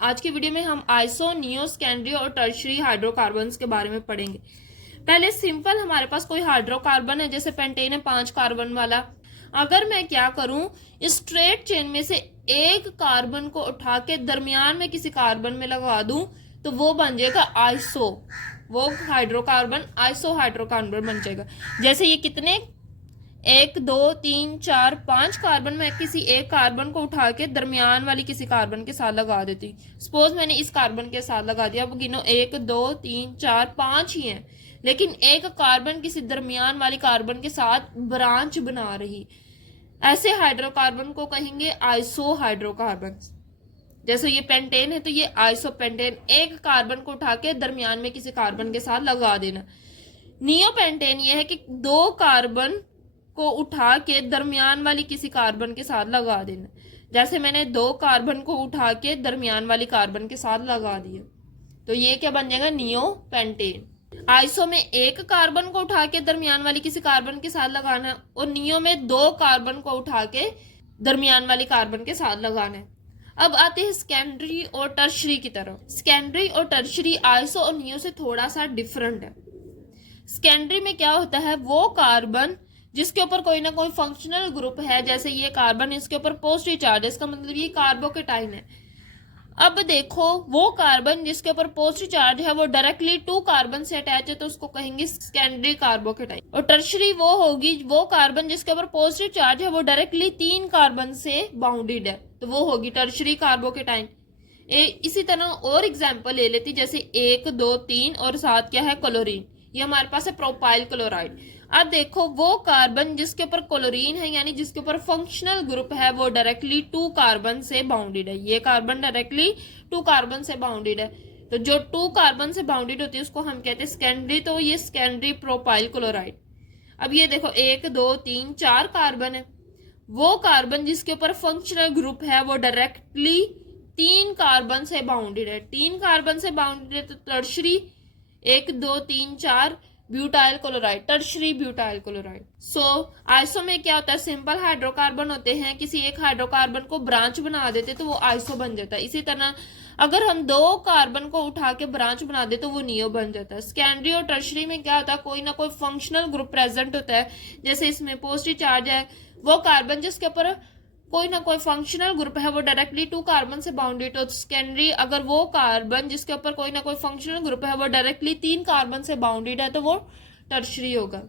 आज की वीडियो में हम आइसो, नियो, सेकेंडरी और टर्शियरी हाइड्रोकार्बन्स के बारे में पढ़ेंगे। पहले सिंपल हमारे पास कोई हाइड्रोकार्बन है, जैसे पेंटेन है 5 कार्बन वाला। अगर मैं क्या करूं, स्ट्रेट चेन में से एक कार्बन को उठा के दरमियान में किसी कार्बन में लगा दूं तो वो बन जाएगा आइसो। वो हाइड्रोकार्बन आइसो हाइड्रोकार्बन बन जाएगा। जैसे ये कितने 1 2 3 4 5 कार्बन में किसी एक कार्बन को उठा के दरमियान वाली किसी कार्बन के साथ लगा देती। सपोज मैंने इस कार्बन के साथ लगा दिया। अब गिनो 1 2 3 4 5 ही हैं, लेकिन एक कार्बन किसी दरमियान वाली कार्बन के साथ ब्रांच बना रही। ऐसे हाइड्रोकार्बन को कहेंगे आइसो हाइड्रोकार्बन। जैसे ये पेंटेन है तो ये आइसो पेंटेन, एक कार्बन को उठा के दरमियान में किसी कार्बन के साथ लगा देना। नियो पेंटेन ये है कि 2 कार्बन को उठा के दरमियान वाली किसी कार्बन के साथ लगा देना। जैसे मैंने 2 कार्बन को उठा के दरमियान वाली कार्बन के साथ लगा दिया, तो ये क्या बन जाएगा, नियो पेंटेन। आइसो में एक कार्बन को उठा के दरमियान वाली किसी कार्बन के साथ लगाना, और नियो में 2 कार्बन को उठा के दरमियान वाली कार्बन के साथ लगाना है। अब आते हैं सेकेंडरी और टर्शियरी की तरफ। सेकेंडरी और टर्शियरी आइसो और नियो से थोड़ा सा डिफरेंट है। सेकेंडरी में क्या होता है, वो कार्बन जिसके ऊपर कोई ना कोई फंक्शनल ग्रुप है, जैसे ये कार्बन, इसके ऊपर पॉजिटिव चार्ज है, इसका मतलब ये कार्बोकेटाइन है। अब देखो, वो कार्बन जिसके ऊपर पॉजिटिव चार्ज है वो डायरेक्टली 2 कार्बन से अटैच है, तो उसको कहेंगे सेकेंडरी कार्बोकेटाइन। और टर्शियरी वो होगी, वो कार्बन जिसके ऊपर पॉजिटिव चार्ज है वो डायरेक्टली 3 कार्बन से बाउंडेड है, तो वो होगी टर्शियरी कार्बोकेटाइन। इसी तरह और एग्जाम्पल ले लेती, जैसे 1 2 3 और साथ क्या है, क्लोरीन। ये हमारे पास है प्रोपाइल क्लोराइड। अब देखो, वो कार्बन जिसके ऊपर क्लोरीन है, यानी जिसके ऊपर फंक्शनल ग्रुप है, वो डायरेक्टली 2 कार्बन से बाउंडेड है। ये कार्बन डायरेक्टली 2 कार्बन से बाउंडेड है, तो जो 2 कार्बन से बाउंडेड होती है उसको हम कहते हैं सेकेंडरी। तो ये सेकेंडरी प्रोपाइल क्लोराइड। अब ये देखो 1 2 3 4 कार्बन है, वो कार्बन जिसके ऊपर फंक्शनल ग्रुप है वो डायरेक्टली 3 कार्बन से बाउंडेड है। 3 कार्बन से बाउंडेड है, तो tertiary 1 2 3 4 butyl chloride, tertiary butyl chloride. So iso में क्या होता है, सिंपल हाइड्रोकार्बन होते हैं, किसी एक हाइड्रोकार्बन को ब्रांच बना देते तो वो आइसो बन जाता है। इसी तरह अगर हम 2 कार्बन को उठा के ब्रांच बना दे तो वो नियो बन जाता है। सेकेंडरी और टर्शियरी में क्या होता है, कोई ना कोई फंक्शनल ग्रुप प्रेजेंट होता है, जैसे इसमें पॉजिटिव चार्ज है, वो कार्बन जिसके ऊपर कोई ना कोई फंक्शनल ग्रुप है वो डायरेक्टली 2 कार्बन से बाउंडेड हो। सेकेंडरी अगर वो कार्बन जिसके ऊपर कोई ना कोई फंक्शनल ग्रुप है वो डायरेक्टली 3 कार्बन से बाउंडेड है, तो वो टर्शियरी होगा।